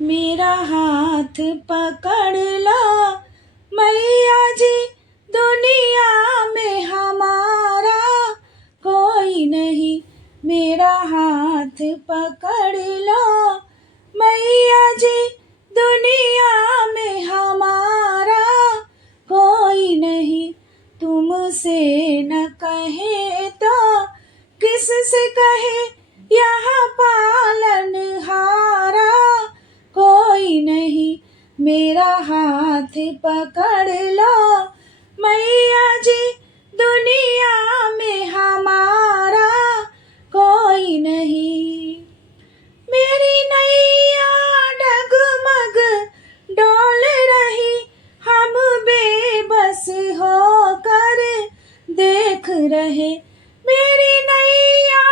मेरा हाथ पकड़ लो मैया जी, दुनिया में हमारा कोई नहीं। मेरा हाथ पकड़ लो मैया जी, दुनिया में हमारा कोई नहीं। तुमसे न कहे तो किससे कहे यहाँ पालनहारा कोई नहीं। मेरा हाथ पकड़ लो मैया जी, दुनिया में हमारा कोई नहीं। मेरी नैया डगमग डोल रही, हम बेबस होकर देख रहे। मेरी नैया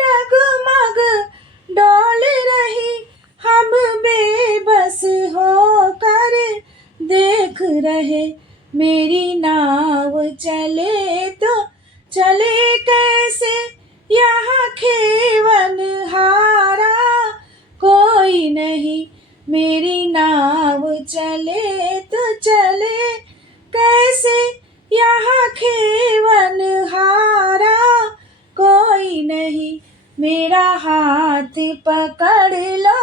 डगमग डोल रही, हम बेबस होकर देख रहे। मेरी नाव चले तो चले कैसे, यहाँ खेवन हारा कोई नहीं। मेरी नाव चले तो चले कैसे, यहाँ खेवन हारा कोई नहीं। मेरा हाथ पकड़ लो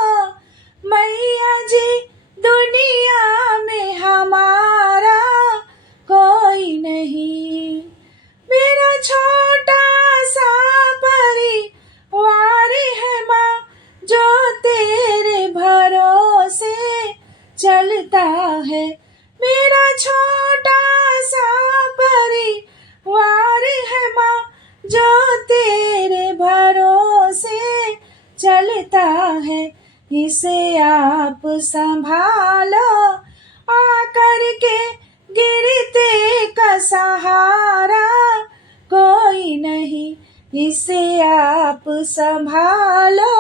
मैया जी, दुनिया में हमारा कोई नहीं। मेरा छोटा सा परिवार है माँ, जो तेरे भरोसे चलता है। मेरा छोटा सा परिवार है माँ, जो तेरे भरोसे चलता है। इसे आप संभालो आकर के, गिरते का सहारा कोई नहीं। इसे आप संभालो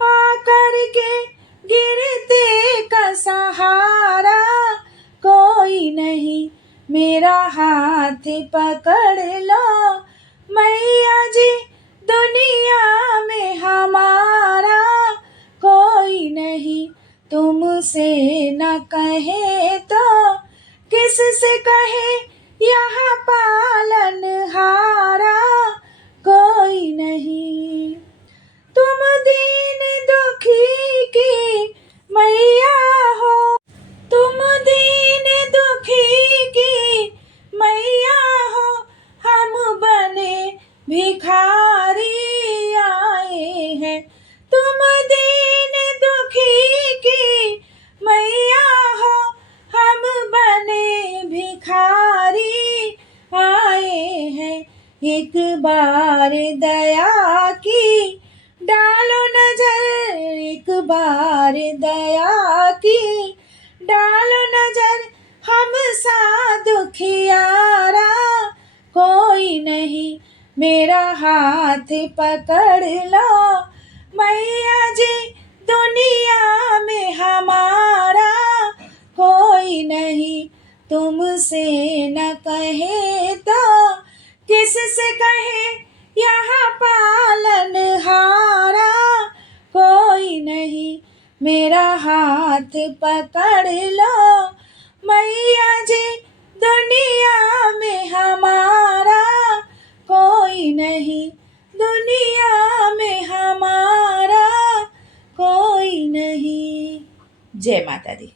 आकर के, गिरते का सहारा कोई नहीं। मेरा हाथ पकड़ लो मैया जी, दुनिया में हमारा कोई नहीं। तुमसे न कहे तो किससे कहे, यहाँ पालनहारा कोई नहीं। तुम दीन दुखी की मैया हो, तुम दीन दुखी की मैया हो। हम बने भिखारी आए हैं, तुम दीन दुखी की मैया हो। हम बने भिखारी आए हैं। एक बार दया की डालो नजर, एक बार दया की डालो नजर। हम सा दुखियारा कोई नहीं। मेरा हाथ पकड़ लो मैया जी, दुनिया में हमारा कोई नहीं। तुमसे न कहे तो किससे कहे, यहाँ पालनहारा कोई नहीं। मेरा हाथ पकड़ लो मैया जी, दुनिया में हमारा कोई नहीं। दुनिया में हमारा कोई नहीं। जय माता दी।